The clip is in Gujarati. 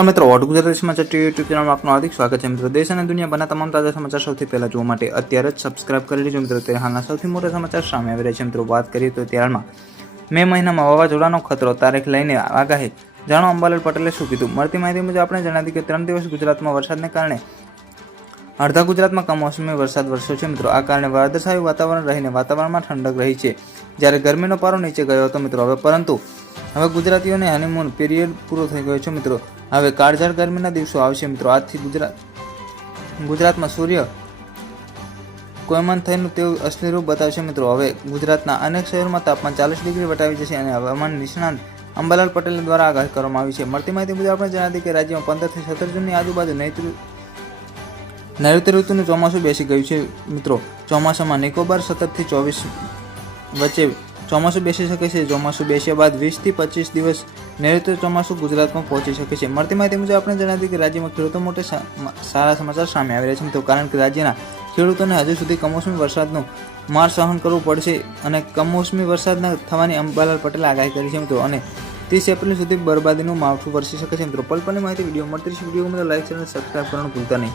નમસ્કાર મિત્રો, વોટ ગુજરાતી સમાચાર યુટ્યુબ ચેનલમાં આપનું હાર્દિક સ્વાગત છે મિત્રો। દેશ અને દુનિયાભરના તમામ તાજા સમાચાર સૌથી પહેલા જોવા માટે અત્યારે જ સબસ્ક્રાઇબ કરી લેજો મિત્રો। ત્યારે હાલના સૌથી મોટા સમાચાર સામે આવી રહ્યા છે મિત્રો। વાત કરીએ તો ત્યારમાં મે મહિનામાં વાવાઝોડાનો ખતરો તારીખ લઈને આગાહી, જાણો અંબાલાલ પટેલે શું કીધું। મળતી માહિતી મુજબ આપણે જણાવી કે 3 દિવસ ગુજરાતમાં વરસાદને કારણે અડધા ગુજરાતમાં કમોસમી વરસાદ વરસ્યો છે મિત્રો। આ કારણે વાદળછાયું વાતાવરણ રહીને વાતાવરણમાં ઠંડક રહી છે, જ્યારે ગરમીનો પારો નીચે ગયો હતો મિત્રો। હવે ગુજરાતીઓને હનીમૂન પીરિયડ પૂરો થઈ ગયો છે મિત્રો। હવે કાળઝાળ ગરમીના દિવસો આવશે મિત્રો। આજથી ગુજરાતમાં સૂર્ય કોયમન થઈને તેવું અસલી રૂપ બતાવશે મિત્રો। હવે ગુજરાતના અનેક શહેરોમાં તાપમાન 40 ડિગ્રી વટાવી જશે અને હવામાન નિષ્ણાત અંબાલાલ પટેલ દ્વારા આગાહી કરવામાં આવી છે। મળતી માહિતી મુજબ આપણે જણાવી કે રાજ્યમાં 15 થી 17 જૂનની આજુબાજુ નૈઋત્ય ઋતુનું ચોમાસું બેસી ગયું છે મિત્રો। ચોમાસામાં નિકોબાર 17 થી 24 વચ્ચે ચોમાસું બેસી શકે છે। ચોમાસું બેસ્યા બાદ 20 થી 25 દિવસ નૈઋત્ય ચોમાસું ગુજરાતમાં પહોંચી શકે છે। મળતી માહિતી મુજબ આપણે જણાવી કે રાજ્યમાં ખેડૂતો માટે સારા સમાચાર સામે આવી રહ્યા છે મિત્રો, કારણ કે રાજ્યના ખેડૂતોને હજુ સુધી કમોસમી વરસાદનું માર સહન કરવું પડશે અને કમોસમી વરસાદના થવાની અંબાલાલ પટેલે આગાહી કરી છે મિત્રો। અને 30 એપ્રિલ સુધી બરબાદીનું માવઠું વરસી શકે છે મિત્રો। પલપલની માહિતી વિડીયો મળતી રહેશે। વિડીયો ગમે તો લાઈક, ચેનલ સબસ્ક્રાઇબ કરવાનું ભૂલતા નહીં।